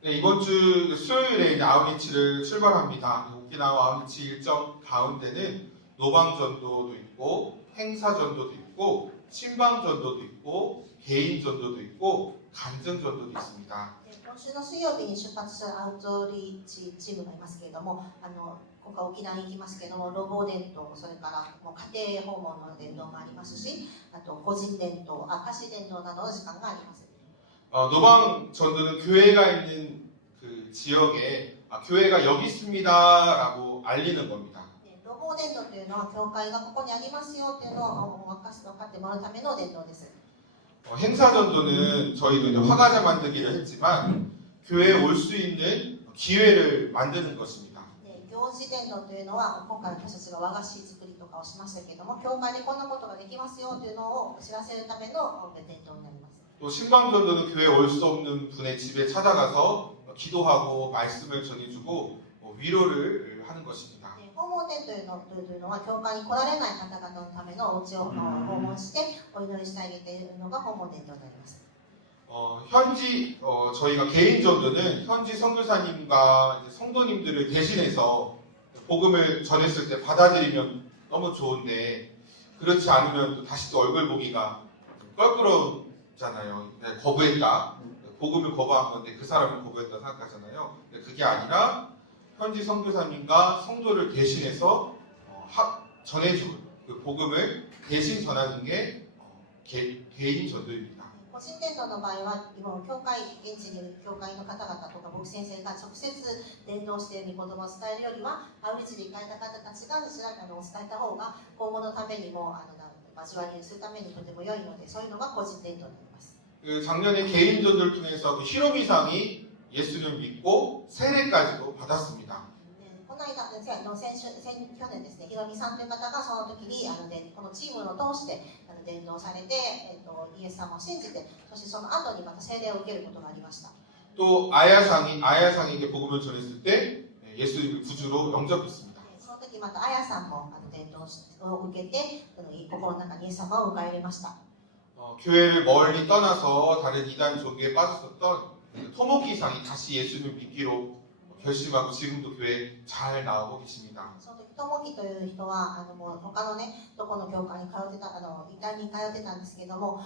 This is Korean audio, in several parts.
네, 이번 주 수요일에 이제 아우리치를 출발합니다. 오키나와 아우리치 일정 가운데는 노방전도도 있고 행사전도도 있고 신방전도도 있고 개인전도도 있고 간증전도도 있습니다. 今週の水曜日に出発するアウトリーチチームがいますけれども、今回沖縄に行きますけれども、路傍伝統、それからもう家庭訪問の伝統もありますし、あと個人伝統、歌詞伝統などの時間があります。 노방전도는 교회가 있는 그 지역에 교회가 여기 있습니다라고 알리는 겁니다. 路傍伝統というのは教会がここにありますよっていうのを分かってもらうための伝統です。 행사전도는 저희도 이제 화과자 만들기를 했지만 교회에 올 수 있는 기회를 만드는 것입니다. 行事伝統というのは今回私たちが和菓子作りとかをしましたけれども、教会でこんなことができますよというのを知らせるための伝統になります。 또 신방전도는 교회에 올 수 없는 분의 집에 찾아가서 기도하고 말씀을 전해주고 위로를 하는 것입니다. 訪問伝というのは教会に来られない方々のためのお家を訪問してお祈りしてあげているのが訪問伝統になります。 현지 저희가 개인 전도는 현지 선교사님과 성도님들을 대신해서 복음을 전했을 때 받아들이면 너무 좋은데 그렇지 않으면 또 다시 또 얼굴 보기가 껄끄럽잖아요. 거부했다. 복음을 거부한 건데 그 사람을 거부했다 생각하잖아요. 근데 그게 아니라 현지 선교사님과 성도를 대신해서 전해줄 그 복음을 대신 전하는 게 개인 전도입니다. 個人伝統の場合は、今の教会、現地にいる教会の方々とか牧師先生が直接伝道している御言葉を伝えるよりは、アウリチで行かれた方たちが伝えた方が、今後のためにも交わりにするためにとても良いので、そういうのが個人伝統になります。 작년에 개인 전도를 통해서 히로미상이 예수를 믿고 세례까지도 받았습니다. この間、去年ですね、ひろみさんという方がその時にこのチームを通して伝道されて、イエス様を信じて、そしてその後にまた聖霊を受けることがありました。 또 아야상에게 복음을 전했을 때 예수님을 구주로 영접했습니다. その時またアヤさんも伝道を受けて、心の中にイエス様を迎え入れました。 교회를 멀리 떠나서 다른 이단 종교에 빠졌었던 토모키상이 다시 예수를 믿기로 결심하고 지금도 교회에 잘 나오고 계십니다. その時トモキという人はもう他のね、どこの教会に通ってたイタリに通ってたんですけども、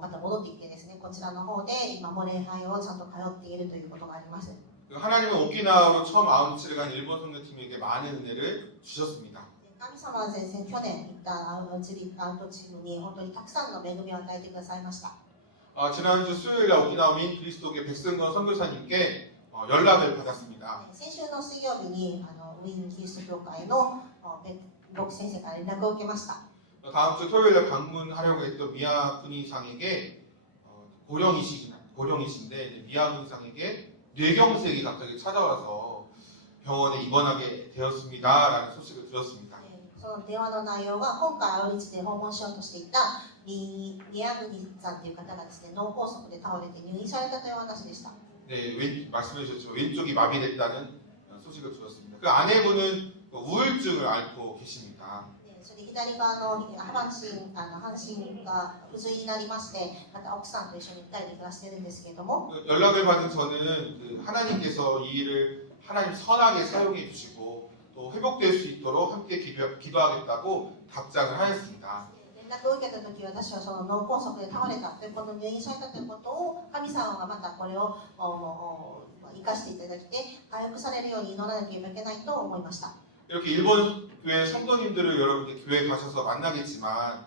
また戻ってきてですね、こちらの方で今も礼拝をちゃんと通っているということがあります。 하나님은 오키나와로 처음 아우리치를 간 일본 선교팀에게 많은 은혜를 주셨습니다. 神様は去年行ったアウトチームに本当にたくさんの恵みを与えてくださいました。 지난주 수요일에 오키나와 민 그리스도교 백승건 선교사님께 연락을 받았습니다. 先週の水曜日にウィーンキリスト教会の牧師先生から連絡を受けました。 다음 주 토요일에 방문하려고 했던 미야 군인상에게 고령이신데 미야 군인상에게 뇌경색이 갑자기 찾아와서 병원에 입원하게 되었습니다라는 소식을 들었습니다. その電話の内容は今回アウリチで訪問しようとしていたミヤグニさんという方がですね、脳梗塞で倒れて入院されたという話でした。 네, 말씀해 주셨죠. 왼쪽이 마비됐다는 소식을 들었습니다. 그 아내분은 우울증을 앓고 계십니다. それ左側の半身が不随になりまして、また奥さんと一緒に2人で暮らしているんですけれども、 연락을 받은 저는 하나님께서 이 일을 하나님 선하게 사용해 주시고 또 회복될 수 있도록 함께 기도하겠다고 답장을 하였습니다. 連絡を受けた時、私はその脳梗塞で倒れたということ、入院されたということを神様がまたこれを生かしていただいて回復されるように祈らなければいけないと思いました。 이렇게 일본 교회 성도님들을 여러분들 교회 가셔서 만나겠지만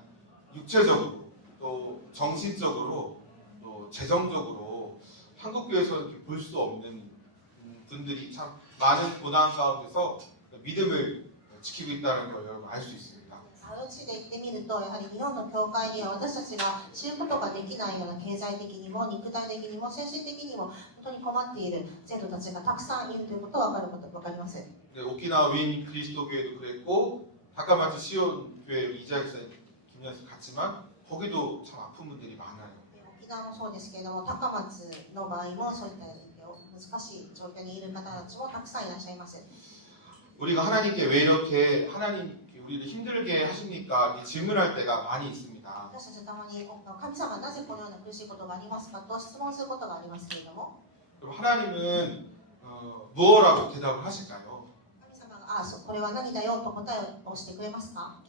육체적으로 또 정신적으로 또 재정적으로 한국 교회에서는 볼 수 없는 분들이 참 많은 고난 가운데서 믿음을 지키고 있다는 걸 여러분 알 수 있습니다. アウチで行ってみると、やはり日本の教会には私たちが知ることができないような経済的にも肉体的にも精神的にも本当に困っている生徒たちがたくさんいるということが分かります。 네, 오키나와 윈 그리스도 교회도 그랬고 다카마츠 시온 교회 이자익 김연수 갔지만 거기도 참 아픈 분들이 많아요. 沖縄もそうですけれども、高松の場合もそういった難しい状況にいる方たちもたくさんいらっしゃいます。 우리가 하나님께 왜 이렇게 하나님 우리를 힘들게 하십니까? 질문할 때가 많이 있습니다. 私たちたまに神様なぜこのような苦しいことがありますかと質問することがありますけれども、 그럼 하나님은 무엇라고 대답을 하실까요? 神様が、あ、そう、これは何だよと答えをしてくれますか？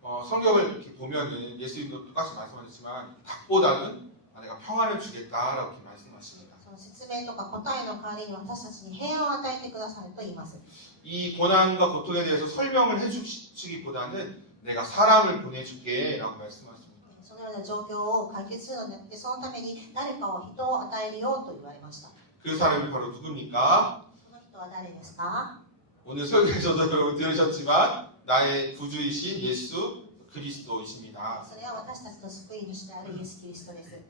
성경을 이렇게 보면은 예수님도 똑같이 말씀하셨지만 닭보다는 내가 평안을 주겠다라고 이렇게 말씀하십니다. その説明とか答えの代わりに私たちに平安を与えてくださると言います。 이 고난과 고통에 대해서 설명을 해주시기보다는 내가 사람을 보내줄게라고 말씀하십니다. そのような状況を解決するのではなくて、そのために誰かを人を与えるよと言われました。 그 사람이 바로 누굽니까? その人は誰ですか？ 오늘 설교에서도 여러분 들으셨지만 나의 구주이신 예수 그리스도이십니다. それは私たちの救い主であるイエス・キリストです。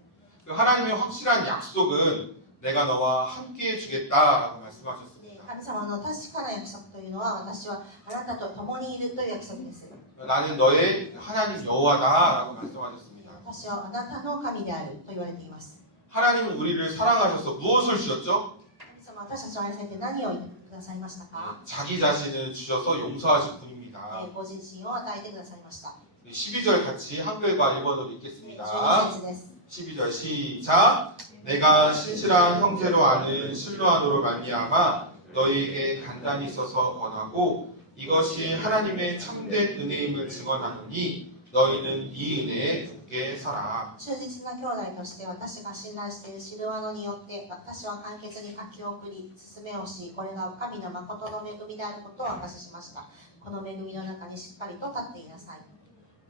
그 하나님의 확실한 약속은 내가 너와 함께 해주겠다라고 말씀하셨습니다. で、神様の確かな約束というのは、私はあなたと共にいるという約束です。 나는 너의 하나님 여호와다라고 말씀하셨습니다. 私はあなたの神であると言われています。 하나님은 우리를 사랑하셔서 무엇을 주셨죠? 神様は私たちを愛されて何を言ってくださいましたか？ 자기 자신을 주셔서 용서하신 분입니다. ご自身を与えてくださいました。 12절 같이 한글과 일본어로 12 읽겠습니다. 節です。 12절 시작. 내가 신실한 형제로 아는 실로아노로 말미암아 너희에게 간단히 써서 권하고 이것이 하나님의 참된 은혜임을 증언하노니 너희는 이 은혜에 굳게 서라. 忠実な兄弟として私が信頼しているシルワノによって私は簡潔に書き送り進めをし、これが神の誠の恵みであることを明かししました。この恵みの中にしっかりと立っていなさい。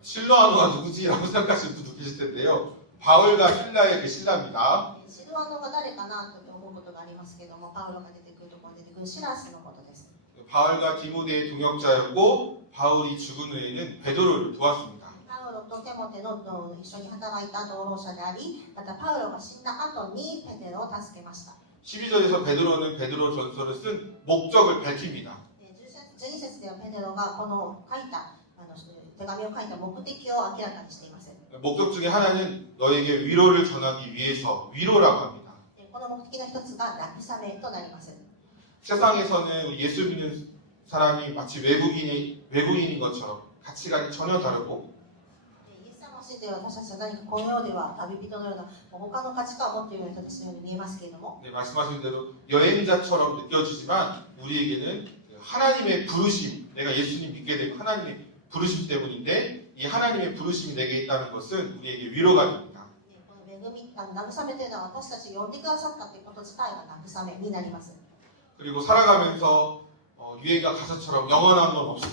실로아노가 누구지라고 생각하시는 분도 계실 텐데요. 바울과 신라의 그 신라입니다. シルワノが誰かなと思うことがありますけども、パウロが出てくるところに出てくるシラスのことです。 바울과 디모데의 동역자였고 바울이 죽은 후에는 베드로를 도왔습니다. パウロとテモテの一緒に働いた同労者であり、またパウロが死んだ後にペテロを助けました。 12절에서 베드로는 베드로 전서를 쓴 목적을 밝힙니다. 12節ではペテロがこの書いた手紙を書いた目的を明らかにしています。 목적 중에 하나는 너에게 위로를 전하기 위해서 위로라고 합니다. この目的の一つが慰めとなります。 세상에서는 예수 믿는 사람이 마치 외국인인 것처럼 가치관이 전혀 다르고 イエス様を信じている私たちは何かこの世では旅人のような他の価値観を持っているような人たちのように見えますけれども、 네, 말씀하신 대로 여행자처럼 느껴지지만 우리에게는 하나님의 부르심, 내가 예수님 믿게 된 하나님의 부르심 때문인데 이 하나님의 부르심이 내게 있다는 것은 우리에게 위로가 됩니다. この恵み、慰めというのは私たちを呼んでくださったということ自体が慰めになります。 그리고 살아가면서 유해가 가사처럼 영원한 건 없어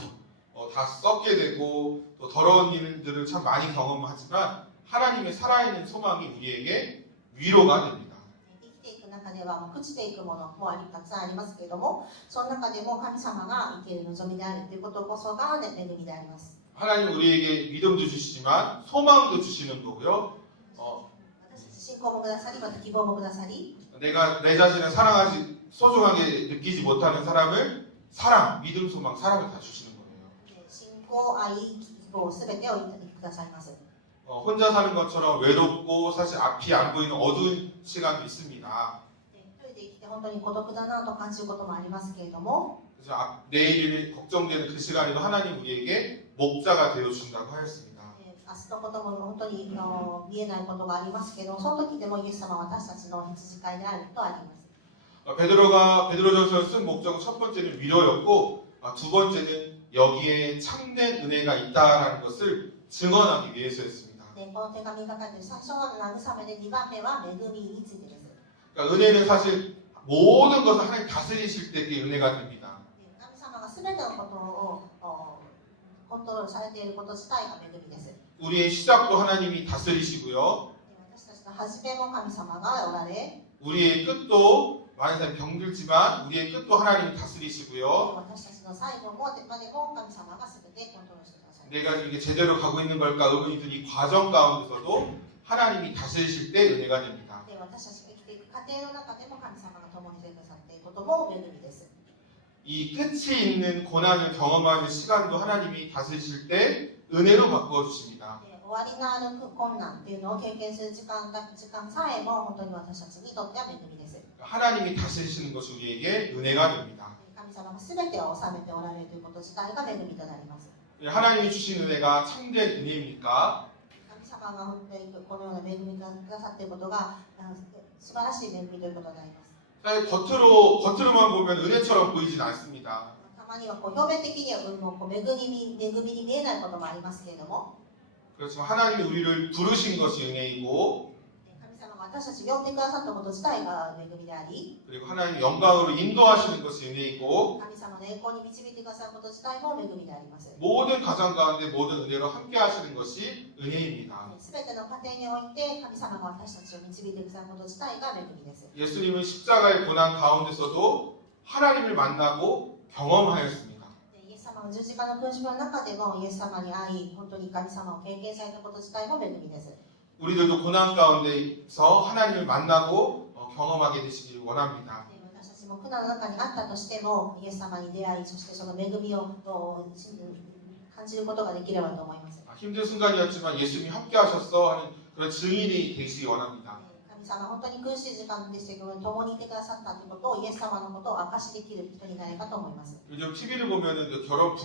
다 썩게 되고 또 더러운 일들을 참 많이 경험하지만 하나님의 살아있는 소망이 우리에게 위로가 됩니다. 生きていく中では朽ちていくものもたくさんありますけれども、その中でも神様が生きる望みであるということこそが恵みであります。 하나님 우리에게 믿음도 주시지만 소망도 주시는 거고요. 私たち信仰もくださり、また希望もくださり、 내가 내 자신을 사랑하지 소중하게 느끼지 못하는 사람을 사랑, 믿음, 소망, 사랑을 다 주시는 거예요. 信仰、愛、希望すべてをいただきくださいます。 혼자 사는 것처럼 외롭고 사실 앞이 안 보이는 어두운 시간도 있습니다. 一人で生きて本当に孤独だなと感じることもありますけれども、 그래서 내일이 걱정되는 그 시간에도 하나님 우리에게 목자가 되어 준다고 하였습니다. 明日のことも本当に見えないことがありますけど、その時でもイエス様は私たちの羊飼いであるとあります。 베드로전서를 쓴 목적은 첫 번째는 위로였고 두 번째는 여기에 참된 은혜가 있다라는 것을 증언하기 위해서였습니다. でこの手紙が書いている最初は慰めで、2番目は恵みについてです。 그러니까 은혜는 사실 모든 것을 하나님 다스리실 때 그 은혜가 됩니다. 神様が全てのことをコントロールされていること自体が恵みです。 우리의 시작도 하나님이 다스리시고요. 私たちの始めも神様がおられ、 우리의 끝도 많은 사람이 병들지만 우리의 끝도 하나님이 다스리시고요. 私たちの最後もまでも神様が全てコントロールしてください。 내가 이게 제대로 가고 있는 걸까 의문이 든 이 과정 가운데서도 하나님이 다스리실 때 은혜가 됩니다. で私たちが生きていく過程の中でも神様が共にいてくださっていることも恵みです。 이 끝이 있는 고난을 경험하는 시간도 하나님이 다스리실 때 은혜로 바꾸어 주십니다. で終わりのある困難っていうのを経験する時間さえも本当に私たちにとっては恵みです。 하나님이 다스리시는 것이 우리에게 은혜가 됩니다. 神様が全てを治めておられるということ自体が恵みとなります。 하나님이 주신 은혜가 참된 은혜입니까? 神様が本当にこのような恵みをくださっていることが素晴らしい恵みということになります。 사실 겉으로만 보면 은혜처럼 보이진 않습니다. たまにはこう表面的にはこう恵みに見えないこともありますけれども、 그렇지만 하나님이 우리를 부르신 것이 은혜이고 神様が私たちを呼んでくださったこと自体が恵みであり、 그리고 하나님이 영광으로 인도하시는 것이 은혜이고 神様の栄光に導いてくださること自体も恵みであります。 모든 가정 가운데 모든 은혜로 함께 하시는 것이 은혜입니다. すべての家庭において神様が私たちを導いてくださること自体が恵みです。 예수님은 십자가의 고난 가운데서도 하나님을 만나고 경험하였습니다. イエス様の十字架の苦しみの中でもイエス様に会い、本当に神様を経験されたこと自体も恵みです。 우리들도 고난 가운데서 하나님을 만나고 경험하게 되시길 원합니다. 私たちも苦難の中にあったとしても、イエス様に出会い、そしてその恵みを感じることができればと思います。 힘든 순간이었지만 예수님이 함께 하셨어 하는 그런 증인이 되시기 원합니다. 神様、本当に苦しい時間でしたけど、共にいてくださったということを、イエス様のことを証しできる人になればと思います。 요즘 TV를 보면은 그 결혼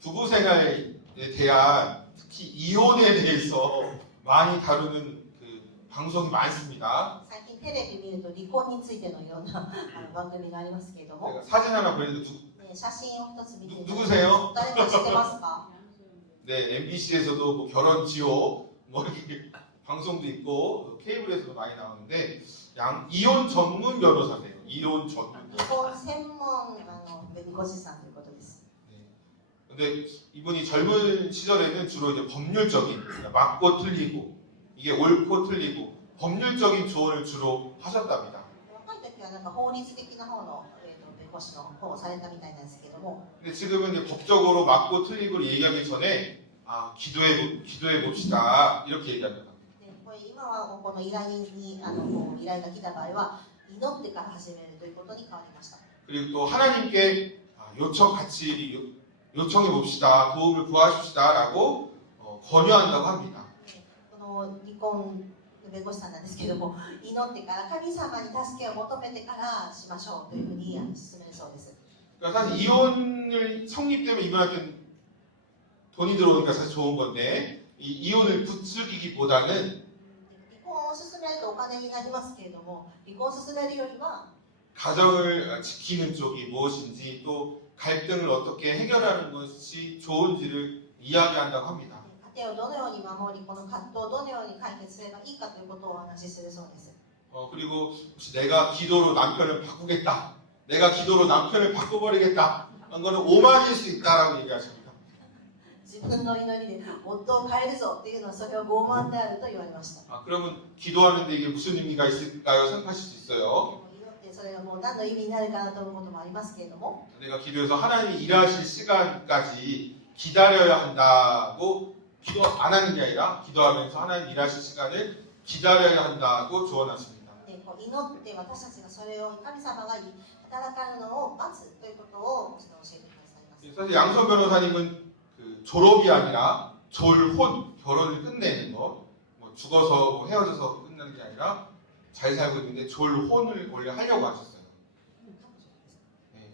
부부 생활에 대한 특히 이혼에 대해서 많이 다루는 그 방송이 많습니다. 最近テレビ見ると離婚についてのいろんな番組がありますけれども、 제가 사진 하나 보여드리는데 写真を一つ見ていただきます。 누구세요? 誰か知ってますか？ 네, MBC에서도 뭐 결혼 지옥 뭐 이렇게 방송도 있고 케이블에서도 많이 나오는데 이혼 전문 변호사세요. 이혼 전문. 離婚専門弁護士さんということです。 근데 이분이 젊은 시절에는 주로 이제 법률적인 맞고 틀리고 이게 옳고 틀리고 법률적인 조언을 주로 하셨답니다. 若い時はなんか法律的な方の弁護士の方をされたみたいなんですけども、 근데 지금은 이제 법적으로 맞고 틀리고를 얘기하기 전에 기도해 봅시다 이렇게 얘기합니다. でこれ今はこの依頼にこう依頼が来た場合は祈ってから始めるということに変わりました。 그리고 또 하나님께 요청해 봅시다, 도움을 구하십시다라고 권유한다고 합니다. この離婚の弁護士さんなんですけども、祈ってから神様に助けを求めてからしましょうというふうに勧めるそうです。 그러니까 사실 이혼을 성립되면 이분한테는 돈이 들어오니까 사실 좋은 건데 이혼을 부추기기보다는 離婚を進めるとお金になりますけれども、離婚を進めるよりは 가정을 지키는 쪽이 무엇인지 또 갈등을 어떻게 해결하는 것이 좋은지를 이야기한다고 합니다. 家庭をどのように守り、この葛藤をどのように解決すればいいかということをお話しするそうです。 그리고 혹시 내가 기도로 남편을 바꾸겠다, 내가 기도로 남편을 바꿔버리겠다, 그런 거는 오만일 수 있다라고 얘기하십니다. 自分の祈りで夫を変えるぞっていうのはそれは傲慢であると言われました。 그러면 기도하는데 이게 무슨 의미가 있을까요? 생각하실 수 있어요. 祈ってそれがもう何の意味になるかなと思うこともありますけれども、 내가 기도해서 하나님이 일하실 시간까지 기다려야 한다고 기도 안 하는 게 아니라 기도하면서 하나님 일하실 시간을 기다려야 한다고 조언하십니다. でこう祈って私たちがそれを神様が働かれるのを待つということを教えてくださいます。 사실 양선 변호사님은 그 졸업이 아니라 졸혼, 결혼을 끝내는 거, 뭐 죽어서 뭐 헤어져서 끝나는 게 아니라 잘 살고 있는데 졸혼을 원래 하려고 하셨어요. 네.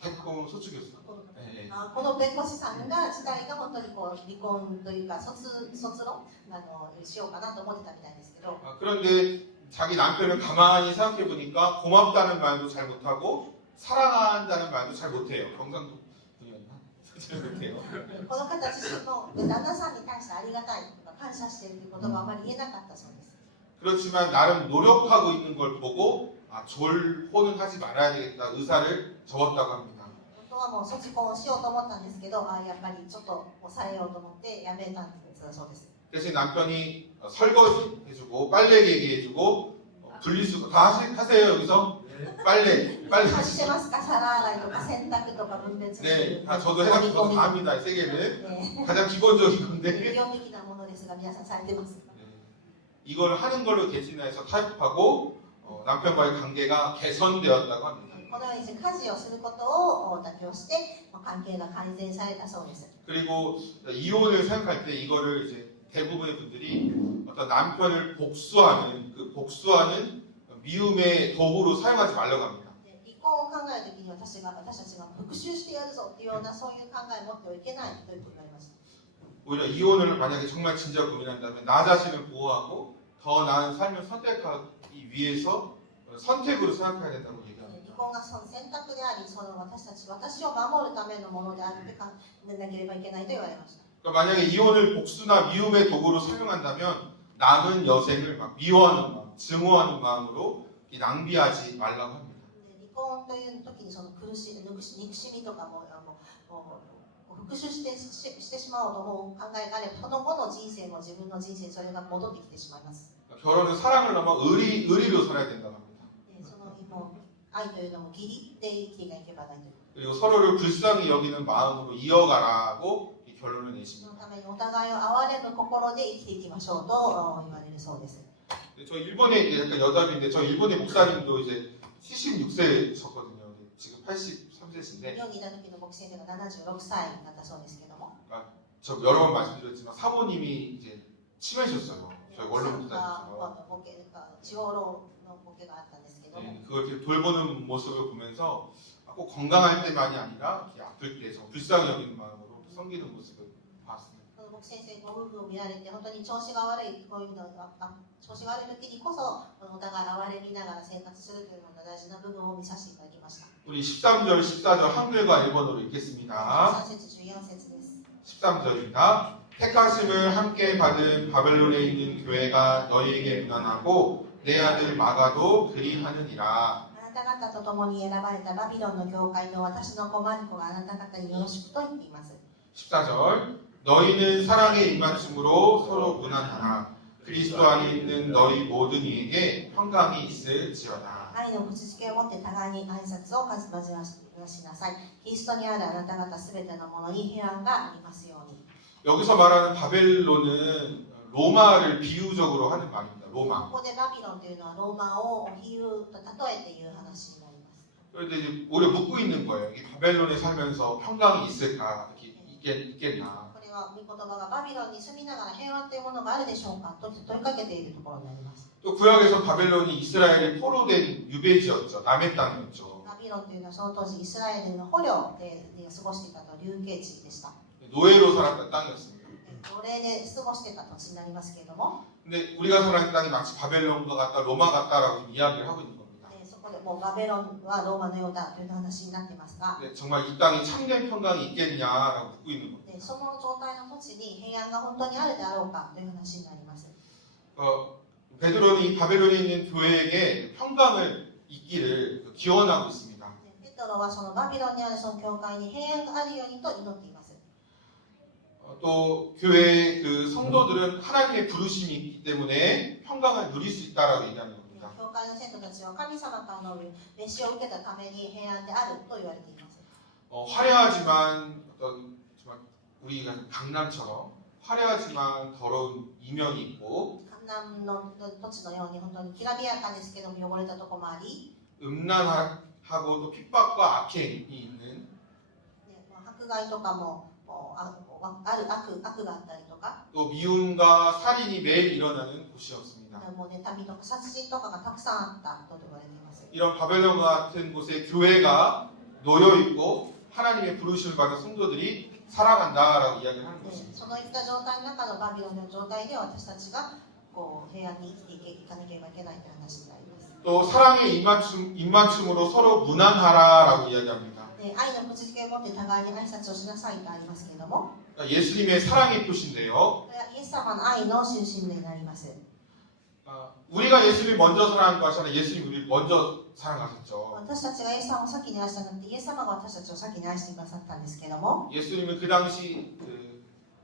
개콘 소축이었어요. 네. この弁護士さんが自体が本当にこう離婚というか卒論しようかなと思ってたみたいですけど、 그런데 자기 남편을 가만히 생각해 보니까 고맙다는 말도 잘 못하고 사랑한다는 말도 잘 못해요. 경상도 분이었나? 잘 못해요. この方自身も旦那さんに対してありがたいとか感謝しているということがあまり言えなかったそうです。 그렇지만 나름 노력하고 있는 걸 보고 졸혼은 하지 말아야 되겠다 의사를 접었다고 합니다. 夫はもう卒婚をしようと思ったんですけど、やっぱりちょっと抑えようと思ってやめたんだそうです。 대신 남편이 설거지 해주고 빨래 개기해주고 분리수거 다 하세요 여기서 빨래 してますか？皿洗いとか洗濯とか分別する。 네, 다 저도 해가지고 다 합니다. 세 개는 가장 기본적인 건데 基本的なものですが皆さんされてます。 이걸 하는 걸로 대신해서 타협하고 남편과의 관계가 개선되었다고 합니다. このように家事をすることを妥協して関係が改善されたそうです。 그리고 이혼을 생각할 때 이거를 이제 대부분의 분들이 어떤 남편을 복수하는 그 복수하는 미움의 도구로 사용하지 말라고 합니다. 離婚を考えるときに私たちが復讐してやるぞっていうようなそういう考えを持ってはいけないということになります。 오히려 이혼을 만약에 정말 진짜 고민한다면 나 자신을 보호하고 더 나은 삶을 선택하기 위해서 선택으로 생각해야 된다고 얘기합니다. 離婚がその選択であり、その私を守るためのものであるって考えなければいけないと言われました。 그러니까 만약에 이혼을 복수나 미움의 도구로 사용한다면 남은 여생을 막 미워하는 마음, 증오하는 마음으로 낭비하지 말라고 합니다. 離婚という時にその憎しみとかも復讐してしまおうと思う考えがあれば、その後の人生も自分の人生それが戻ってきてしまいます。 결혼은 사랑을 넘어 의리로 살아야 된다고 합니다. その愛というのも義理で生きていかなければならないという。 그리고 서로를 불쌍히 여기는 마음으로 이어가라고 이 결론을 そ 내십니다. のためにお互いを憐れむ心で生きていきましょうと言われるそうです。 저 일본의 약간 여담인데 저 일본의 목사님도 이제 76세셨거든요. 지금 83세신데 日本にいた時の牧師先生が76歳だったそうですけども、 저 여러 번 말씀드렸지만 사모님이 이제 치매셨어요. 저희 원로 奥さん 목사님처럼. が地方のボケがあったんですけども、 네, 그걸 이렇게 돌보는 모습을 보면서 꼭 건강할 때만이 아니라 이렇게 아플 때 정말 불쌍히 여기는 마음으로 섬기는 모습을 봤습니다. この牧師先生ご夫婦を見られて本当に調子が悪いこういうの調子が悪い時にこそお互い憐れみながら生活するというのが大事な部分を見させていただきました。 우리 13절, 14절 한글과 일본어로 읽겠습니다. 13節14節です。 13절입니다. 택하심을 함께 받은 바벨론에 있는 교회가 너희에게 무난하고 내 아들 마가도 그리하느니라. あなた方と共に選ばれたバビロンの教会の私の子マルコがあなた方によろしくと言っています。 14절 너희는 사랑의 입맞춤으로 서로 무난하라. 그리스도 안에 있는 너희 모든 이에게 평강이 있을지어다. 愛の口づけをもって互いに挨拶を交わしなさい。キリストにあるあなた方すべてのものに平安がありますように。 여기서 말하는 바벨론은 로마를 비유적으로 하는 말입니다. こ 로마. こでバビロンというのはローマを比喩と例えていう話になります。 그런데 이제 오히려 묻고 있는 거예요. 이 바벨론에 살면서 평강이 있을까? 있겠나? これは御言葉がバビロンに住みながら平和というものがあるでしょうかと問いかけているところになります。 또 구약에서 바벨론이 이스라엘의 포로된 유배지였죠. 남의 땅이었죠. バビロンというのはその当時イスラエルの捕虜で過ごしていたと流刑地でした。 노예로 살았던 땅이었습니다. 奴隷で過ごしていた土地になりますけれども、 근데 우리가 살아있는 땅이 마치 바벨론과 같다, 로마 같다라고 지금 이야기를 하고 있는 겁니다. そこでもうバベロンはローマのようだという話になっていますが、 근데 정말 이 땅이 참된 평강이 있겠냐라고 묻고 있는 겁니다. その状態の土地に平安が本当にあるであろうかという話になります。 베드로는 이 바벨론에 있는 교회에게 평강을 있기를 기원하고 있습니다. ペトロはそのバビロンにあるその教会に平安があるようにと祈っています。 또 교회의 그 성도들은 하나님의 부르심이 있기 때문에 평강을 누릴 수 있다라고 얘기하는 겁니다. 教会の生徒たちは神様からの召しを受けたために平安であると言われています。 화려하지만 정말 우리가 강남처럼 화려하지만 더러운 이면이 있고 観南の土地のように本当にきらびやかですけども汚れたところもあり、 음란하고 또 핍박과 악행이 있는 迫害とかもある悪があったりとか、 또 미움과 살인이 매일 일어나는 곳이었습니다. もう妬みとか殺人とかがたくさんあったと言われています。 이런 바벨론 같은 곳에 교회가 놓여 있고 하나님의 부르심을 받은 성도들이 살아간다라고 이야기를 하는 것입니다. そのいった状態の中のバビロンの状態で私たちがこう平安に生きていかなければいけないという話になります。 또 사랑의 입맞춤으로 서로 무난하라라고 이야기합니다. 愛の口づけを持って互いに挨拶をしなさいとありますけれども、 예수님의 사랑의 표시인데요. これはイエス様の愛の中心になります。 우리가 예수님을 먼저 사랑한 것이 아니라 예수님이 우리를 먼저 사랑하셨죠. 私たちがイエス様を先に愛したので、イエス様が私たちを先に愛してくださったんですけれども、 예수님은 그 당시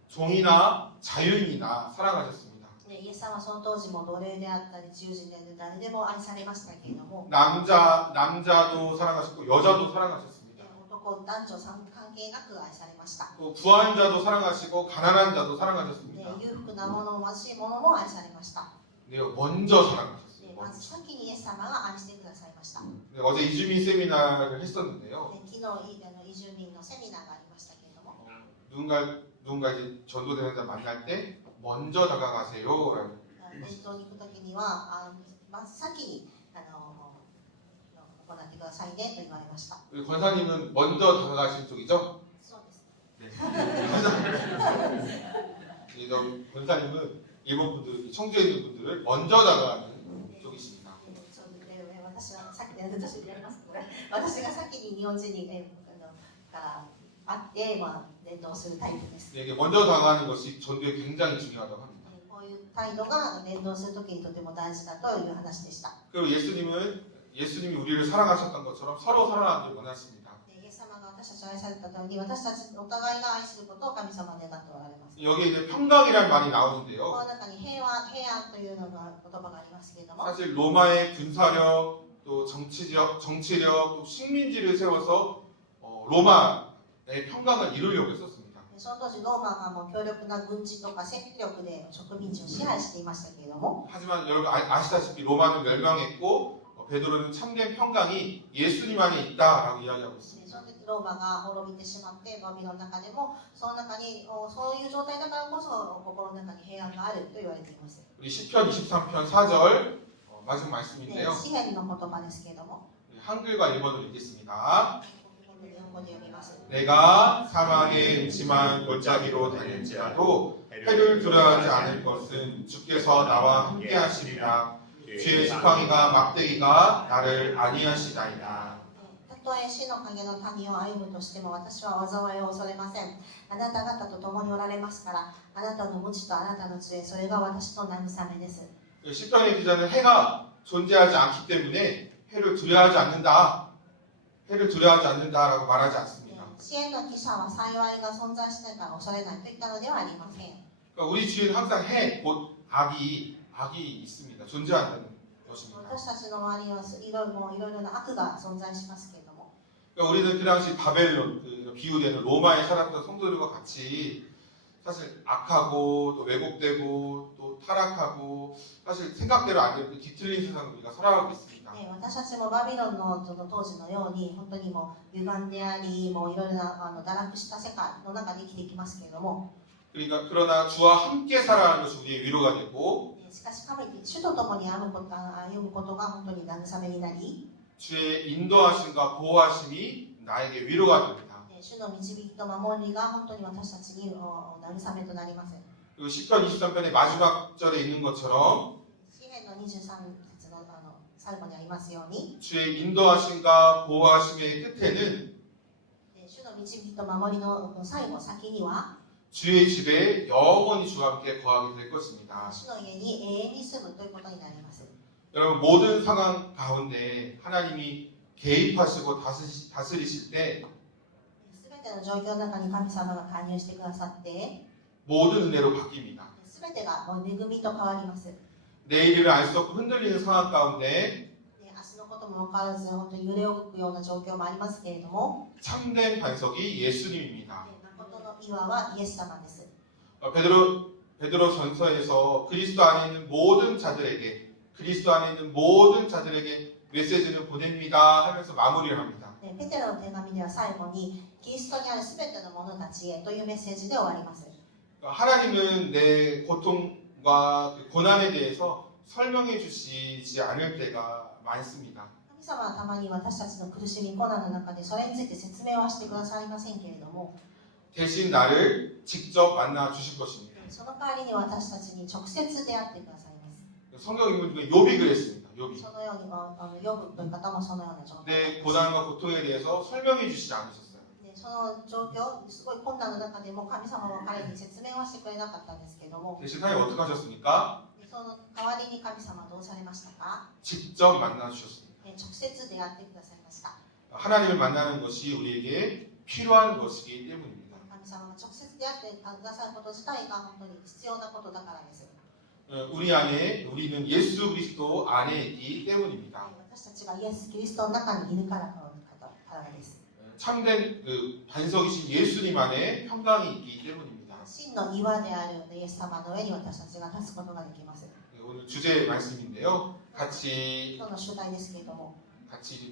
종이나 자유인이나 사랑하셨습니다. イエス様はその当時も奴隷であったり自由人であったり誰でも愛されましたけれども、 남자도 사랑하셨고 여자도 사랑하셨습니다. 男男女関係なく愛されました。 또 부한 자도 사랑하시고 가난한 자도 사랑하셨습니다. 裕福な者も貧しい者も愛されました。 네, 먼저 사랑하셨어요. まず先にイエス様が愛してくださいました。 네, 어제 이주민 세미나를 했었는데요. 昨日移住民のセミナーがありましたけれども、 누군가 이제 전도되는 자 만날 때 먼저 다가가세요라고. 伝道に行くときにはまず先に行ってくださいねと言われました。 우리 권사님은 먼저 다가가신 쪽이죠? そうです。 네. 권사님은 일본 분들, 청주에 있는 분들을 먼저 다가가는 쪽이십니다. 私て途中でやりますこれ私が先に日本人にから会って、伝道するタイプです。 이게 먼저 다가가는 것이 전도에 굉장히 중요하다고 합니다. こういう態度が伝道するときにとても大事だという話でした。 그리고 예수님이 우리를 사랑하셨던 것처럼 서로 사랑하길 원하십니다. イエス様が私たちを愛されたように私たちお互いが愛することを神様は願っておられます。 여기에 이제 평강이라는 말이 こ 나오는데요. の中に平安というのが言葉がありますけれども、 사실 로마의 군사력, 또 정치력, 또 식민지를 세워서 로마의 평강을 이루려고 했었습니다. その当時ローマがもう強力な軍事とか戦力で植民地を支配していましたけれども、 하지만 여러분 아시다시피 로마는 멸망했고 베드로는 참된 평강이 예수님 안에 있다라고 이야기하고 있습니다. その時ローマが滅びてしまってバビロンの中でもその中にそういう状態だからこそ心の中に平安があると言われています。 우리 시편 23편 4절 마지막 말씀인데요. 詩篇の言葉ですけれども、 한글과 일본어로 읽겠습니다. 日本語で読みます。 내가 사망의 음침한 골짜기로 다닐지라도 해를 두려워하지 않을 것은 주께서 나와 함께 하시리라. 주의 지팡이가 막대기가 나를 안위하시나이다. たとえ死の影の谷を歩むとしても私は災いを恐れません。あなた方と共におられますから、あなたの鞭とあなたの杖、それが私の慰めです。 시편의 기자는 해가 존재하지 않기 때문에 해를 두려워하지 않는다라고 말하지 않습니다. 支援の記者は幸いが存在しないから恐れないと言ったのではありません。 그러니까 우리 주위에는 항상 해, 곧 악이 있습니다. 존재한다는 것입니다. 私たちの周りにはいろいろな悪が存在しますけれども、 그러니까 우리는 그 당시 바벨론, 비유되는 로마에 살았던 성도들과 같이 사실 악하고 또 왜곡되고 또 타락하고 사실 생각대로 안 되는 뒤틀린 세상을 우리가 살아가고 있습니다. 私たちもバビロンの当時のように本当にもう歪んであり、もういろいろな堕落した世界の中で生きていきますけれども、 그러나 주와 함께 살아가는 것이 우리의 위로가 되고 しかし主と共に歩むことが本当に慰めになり、 주의 인도하심과 보호하심이 나에게 위로가 됩니다. 主の導きと守りが本当に私たちに慰めとなります。 그리고 시편 23편의 마지막 절에 있는 것처럼 詩篇の23節の最後にありますように、 주의 인도하심과 보호하심의 끝에는 主の導きと守りの最後先には 주의 집에 영원히 주와 함께 거하게 될 것입니다. 主の家に永遠に住むということになります。 여러분 모든 상황 가운데 하나님이 개입하시고 다스리실 때 すべての状況の中に神様が加入してくださって、 모든 은혜로 바뀝니다. すべてがもう恵みと変わります。 내일을 알 수 없고 흔들리는 상황 가운데 明日のことも分からず本当に揺れ動くような状況もありますけれども、 참된 반석이 예수님입니다. 誠の岩はイエス様です。 베드로 전서에서 그리스도 안에 있는 모든 자들에게 메시지를 보냅니다 하면서 마무리를 합니다. ペテロの手紙では最後にキリストにあるすべての者たちへというメッセージで終わります。 하나님은 내 고통과 고난에 대해서 설명해 주시지 않을 때가 많습니다. 神様はたまに私たちの苦しみ困難の中でそれについて説明はしてくださいませんけれども、 대신 나를 직접 만나 주실 것입니다. その代わりに私たちに直接出会ってくださいます。 성경 인물 중에 욥이 그랬습니다. 욥이. そのようにヨブという方もそのような状態 내 고난과 고통에 대해서 설명해 주시지 않으셨어요. でその状況、すごい困難の中でも神様は彼に説明はしてくれなかったんですけれども、 대신 하나님 어떻게 하셨습니까? でその代わりに神様はどうされましたか？ 직접 만나 주셨습니다. 直接出会ってくださいました。 하나님을 만나는 것이 우리에게 필요한 것이기 때문입니다. 神様が直接出会ってくださること自体が本当に必要なことだからです。 우리는 예수 그리스도 안에 있기 때문입니다. 私たちがイエス・キリストの中にいるからです。 참된 그 반석이신 예수님 안에 평강이 있기 때문입니다. 真の岩であるイエス様の上に私たちが立つことができます。 오늘 주제 말씀인데요. 같이 今日の主題ですけれども、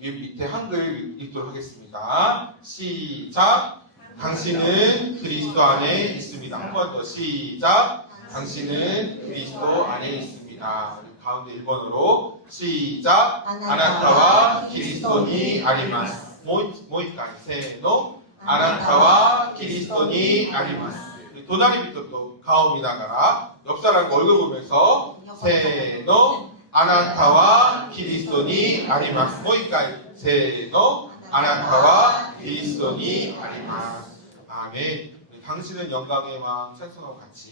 밑에 한글 읽도록 하겠습니다. 시작. 당신은 그리스도 안에 있습니다. 한 번 더 시작. 당신은 그리스도 안에 있습니다. 가운데 일본어로 시작. 아나타와 그리스도니 아리마스. 모이까이 세노. 아나타와 그리스도니 아리마스. 도나리부터 또顔を見ながら옆 사람 얼굴 보면서 세노. 아나타와 그리스도니 にあります。もう一回、せーの。あなたはキリストにあります。아멘. 당신은 영광의 왕 찬송하고 같이